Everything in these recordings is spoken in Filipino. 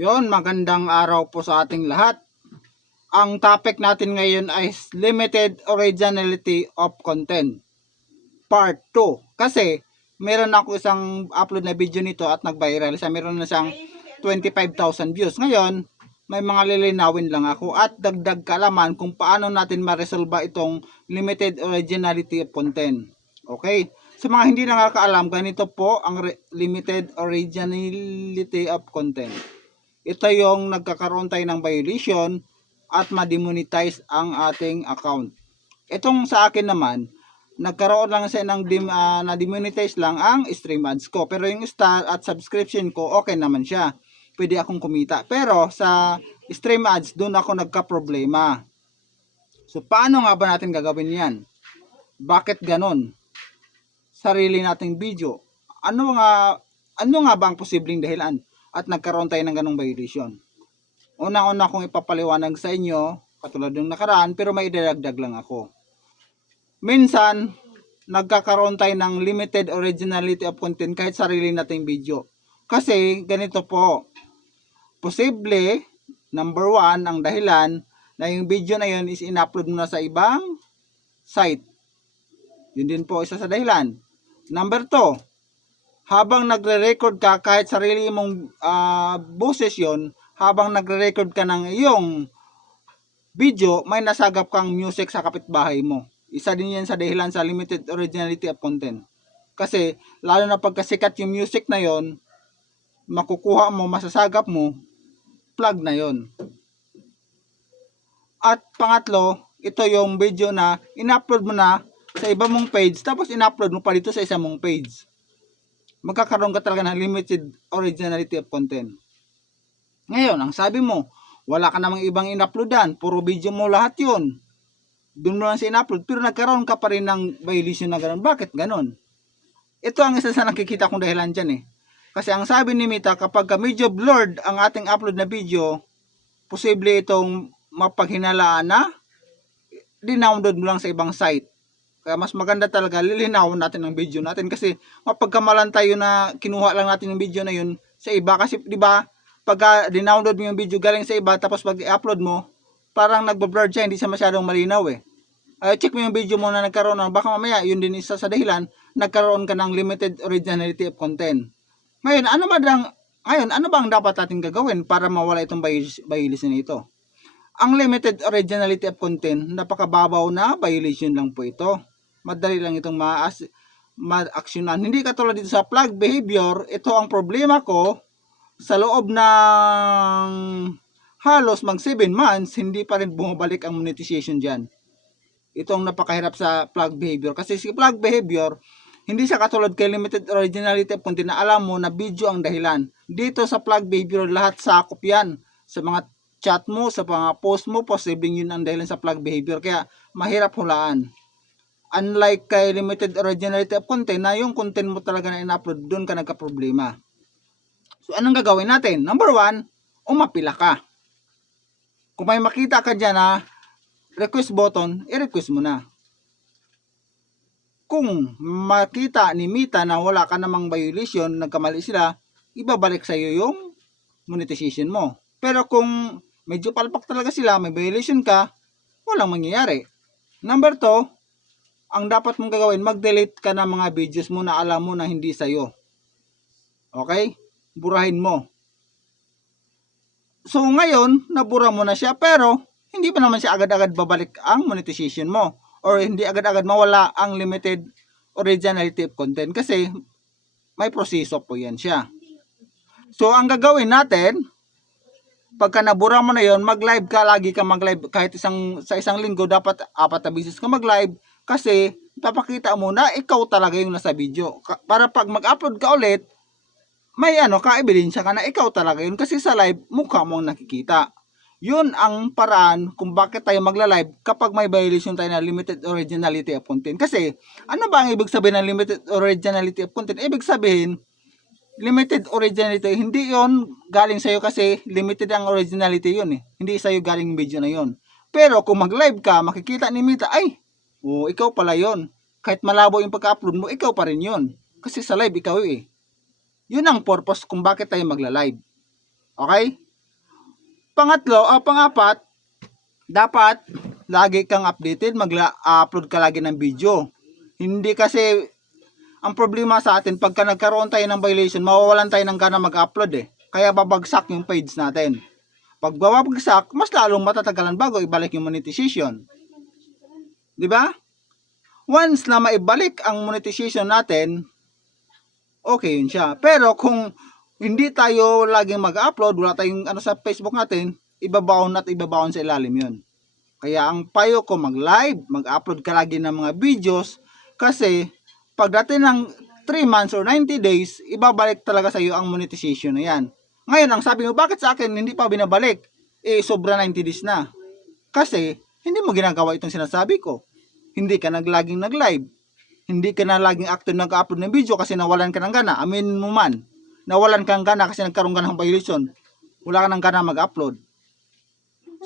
Yon, magandang araw po sa ating lahat. Ang topic natin ngayon ay limited originality of content. Part 2. Kasi meron ako isang upload na video nito at nag-viral. Meron na siyang 25,000 views. Ngayon, may mga lilinawin lang ako at dagdag kaalaman kung paano natin ma-resolve itong limited originality of content. Okay? Sa mga hindi nakakaalam, ganito po ang limited originality of content. Ito yung nagkakaroon tayo ng violation at ma-demonetize ang ating account. Itong sa akin naman, nagkaroon lang siya ng na-demonetize lang ang stream ads ko. Pero yung star at subscription ko, okay naman siya. Pwede akong kumita. Pero sa stream ads, doon ako nagka-problema. So, paano nga ba natin gagawin yan? Bakit ganon? Sarili nating video. Ano nga ba ang posibleng dahilan? At nagkaroon tayo ng ganong violation. Una-una kong ipapaliwanag sa inyo, katulad ng nakaraan, pero may idadagdag lang ako. Minsan, nagkakaroon tayo ng limited originality of content kahit sarili nating video. Kasi, ganito po, posible, number 1, ang dahilan na yung video na yun is in-upload mo na sa ibang site. Yun din po isa sa dahilan. Number 2, habang nagre-record ka, kahit sarili mong boses yun, habang nagre-record ka ng iyong video, may nasagap kang music sa kapitbahay mo. Isa din yan sa dahilan sa limited originality of content. Kasi, lalo na pagkasikat yung music na yon, makukuha mo, masasagap mo, plug na yon. At pangatlo, ito yung video na in-upload mo na sa iba mong page, tapos in-upload mo pa dito sa isa mong page. Magkakaroon ka talaga ng limited originality of content. Ngayon, ang sabi mo, wala ka namang ibang in-uploadan, puro video mo lahat yun. Doon mo lang siya in-upload, pero nagkaroon ka pa rin ng violation na gano'n. Bakit gano'n? Ito ang isa sa nakikita kong dahilan dyan eh. Kasi ang sabi ni Mita, kapag medyo blurred ang ating upload na video, posible itong mapaghinalaan na dinownload mo lang sa ibang site. Kaya mas maganda talaga lilinawin natin ang video natin kasi mapagkamalan tayo na kinuha lang natin yung video na yun sa iba kasi 'di ba pag dinownload mo yung video galing sa iba tapos pag i-upload mo parang nagbo-blur siya, hindi siya masyadong malinaw eh. Check mo yung video mo na nagkaroon ng baka mamaya yun din isa sa dahilan nagkaroon ka ng limited originality of content. Ngayon, ano ba ang dapat natin gagawin para mawala itong violation nito? Ang limited originality of content, napakababaw na violation lang po ito. Madali lang itong ma-actionan. Hindi katulad dito sa plug behavior, ito ang problema ko sa loob ng halos mag 7 months, hindi pa rin bumabalik ang monetization dyan. Ito ang napakahirap sa plug behavior. Kasi si plug behavior, hindi siya katulad kay limited originality of content na alam mo na video ang dahilan. Dito sa plug behavior, lahat sakop yan. Sa mga chat mo, sa mga post mo, posibleng yun ang dahilan sa plug behavior. Kaya mahirap hulaan. Unlike kay limited originality of content na yung content mo talaga na in-upload, doon ka nagka-problema. So, anong gagawin natin? Number 1, umapila ka. Kung may makita ka dyan na request button, i-request mo na. Kung makita ni Mita na wala ka namang violation, nagkamali sila, ibabalik sa iyo yung monetization mo. Pero kung medyo palpak talaga sila, may violation ka, walang mangyayari. Number 2, ang dapat mong gagawin, mag-delete ka ng mga videos mo na alam mo na hindi sa'yo. Okay? Burahin mo. So ngayon, nabura mo na siya, pero hindi pa naman siya agad-agad babalik ang monetization mo. Or hindi agad-agad mawala ang limited originality of content kasi may proseso po yan siya. So ang gagawin natin, pagka nabura mo na yon, mag-live ka, lagi ka mag-live. Kahit sa isang linggo, dapat 4 na beses ka mag-live kasi papakita mo na ikaw talaga yung nasa video. Para pag mag-upload ka ulit, may ka-ebidensya ka na ikaw talaga yun. Kasi sa live, mukha mo ang nakikita. Yun ang paraan kung bakit tayo magla-live kapag may violation tayo na limited originality of content. Kasi, ano ba ang ibig sabihin ng limited originality of content? Ibig sabihin, limited originality, hindi yon galing sa'yo kasi limited ang originality yun eh. Hindi sa'yo galing video na yon. Pero kung mag-live ka, makikita ni Mita, ay, ikaw pala yon. Kahit malabo yung pagka-upload mo, ikaw pa rin yon. Kasi sa live, ikaw eh. Yun ang purpose kung bakit tayo magla-live. Okay? Pangapat, dapat lagi kang updated, upload ka lagi ng video. Hindi kasi, ang problema sa atin, pagka nagkaroon tayo ng violation, mawawalan tayo ng gana mag-upload eh. Kaya babagsak yung page natin. Pag babagsak, mas lalong matatagalan bago ibalik yung monetization. Di ba? Once na maibalik ang monetization natin, okay yun siya. Pero kung hindi tayo laging mag-upload, wala tayong sa Facebook natin, ibabaon sa ilalim yun. Kaya ang payo ko, mag-live, mag-upload ka lagi ng mga videos, kasi pagdating ng 3 months or 90 days, ibabalik talaga sa iyo ang monetization na yan. Ngayon, ang sabi mo, bakit sa akin hindi pa binabalik? Sobra 90 days na. Kasi, hindi mo ginagawa itong sinasabi ko. Hindi ka laging nag-live. Hindi ka na laging active nag-upload ng video kasi nawalan ka ng gana. Amin mo man. Nawalan ka ng gana kasi nagkaroon ka ng violation. Wala ka ng gana mag-upload.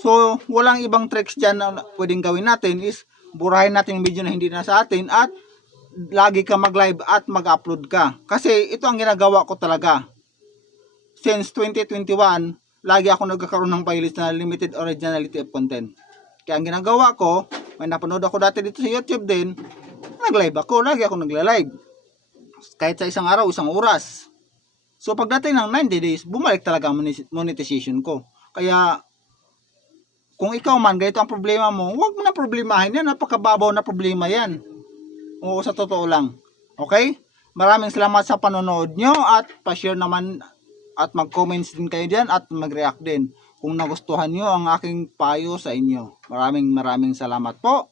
So, walang ibang tricks dyan na pwedeng gawin natin is burahin natin yung video na hindi na sa atin at lagi ka mag-live at mag-upload ka. Kasi ito ang ginagawa ko talaga. Since 2021, lagi ako nagkakaroon ng playlist na limited originality of content. Kaya ang ginagawa ko, may napanood ako dati dito sa YouTube din, nag-live ako, lagi ako nagla-live. Kahit sa isang araw, isang oras. So pagdating ng 90 days, bumalik talaga ang monetization ko. Kaya, kung ikaw man, ganito ang problema mo, huwag mo na problemahin yan, napakababaw na problema yan. Oo, sa totoo lang. Okay? Maraming salamat sa panonood nyo at pa-share naman at mag-comments din kayo dyan at mag-react din kung nagustuhan nyo ang aking payo sa inyo. Maraming salamat po.